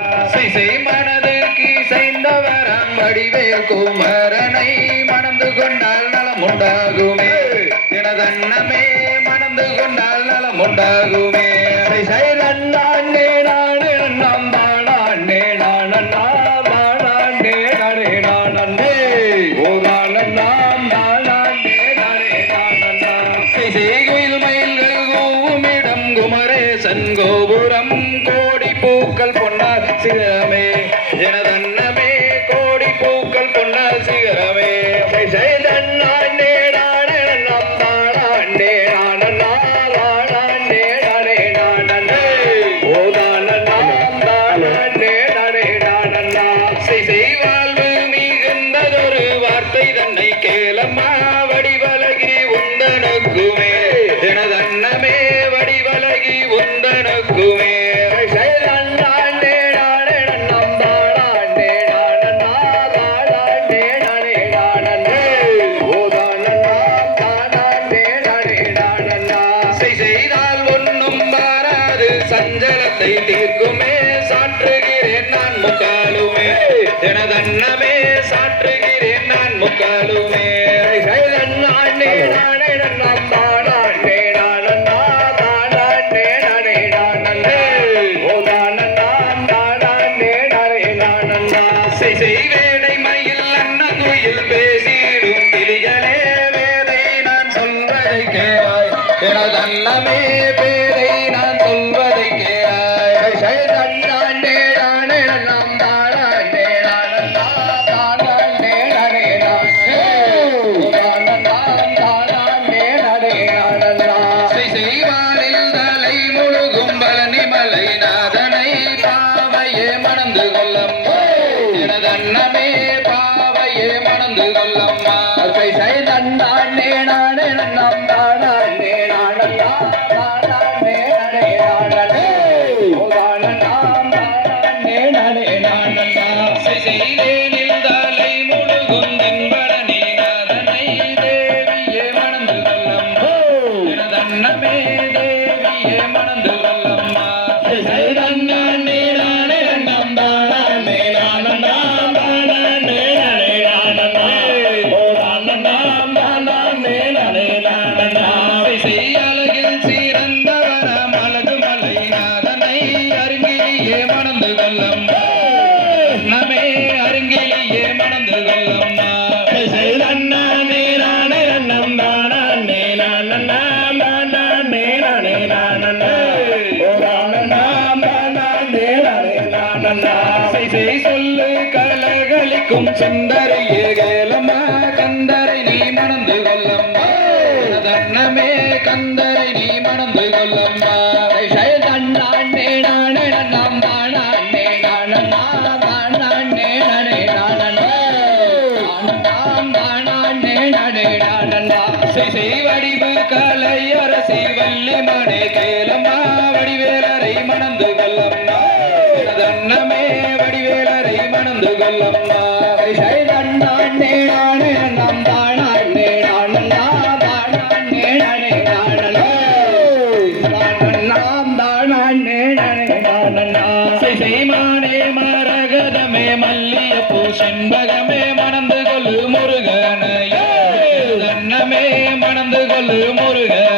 மனதிற்கு செய்தவரம் வடிவேல் குமரனை மணந்து கொண்டால் நலம் உண்டாகுமே. தினதன்னமே மணந்து கொண்டால் நலம் உண்டாகுமே. சைரண்ணாண்டே நான் நம்ப சங்கோபுரம் கோடி பூக்கள் பொன்னார் சிரமே தினதன்னமே சாற்றுகிறேன் நான் முக்காலுமே அண்ணா கண்ணா செய்தி சொல்லு கலகளிக்கும் சுந்தரியே கேளம்மா கந்தரை நீ மணந்து கொள்ளம்மா. தன்னமே கந்தரை நீ மணந்து கொள்ளம்மா. செய்வடிவு கலையரசி வல்லி மனை கே ஆண்டுகளம்மா கரிசை தண்டாண்டே நானே நம் தானாண்டே நானும் நாம் தானாண்டே நானே நானோ முருகனையே கண்ணமே மணந்து கொள்ளு முருகன்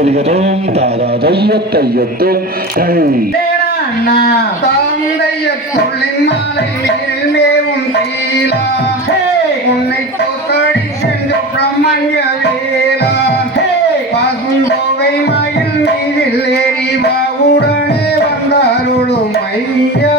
தையொலிகதும் தாதா தைய தையத்தும் தை தாந்தைய சொல்லின் மாலை மேலும் தீலா உன்னை தோக்கடி சென்று பிரம்மண்ய வேலா வந்தாருடும் ஐயா.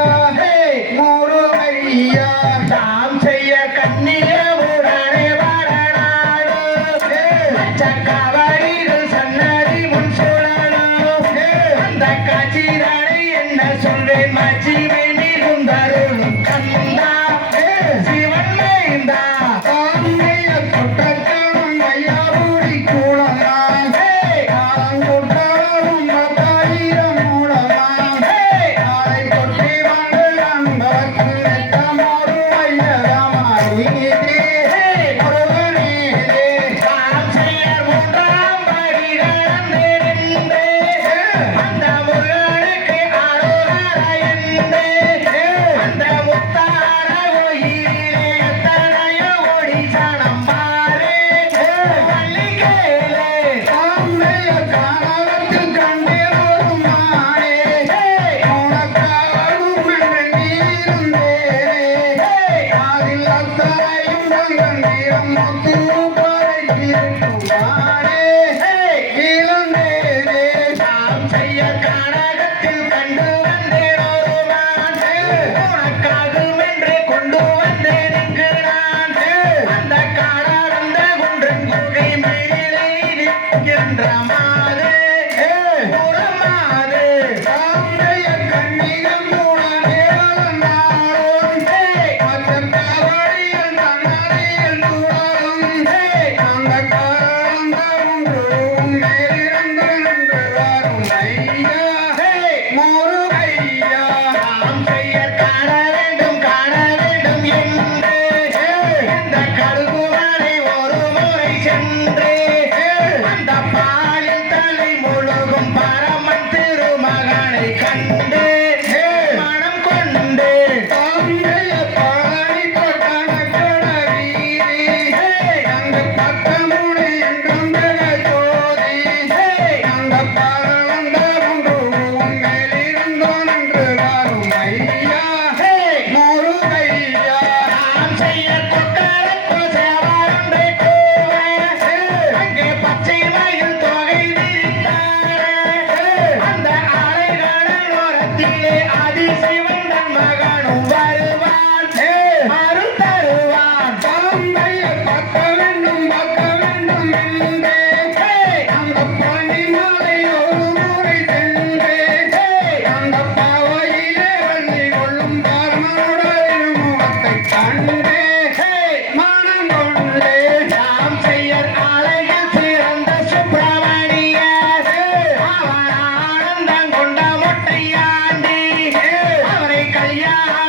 Yeah.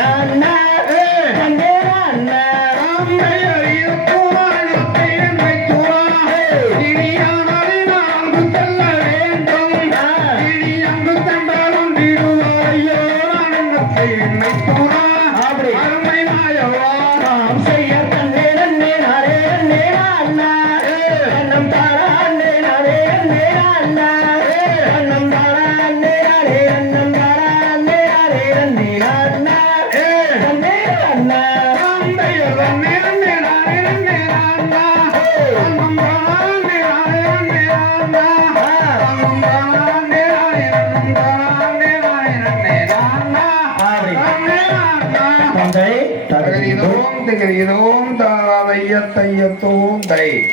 na na は。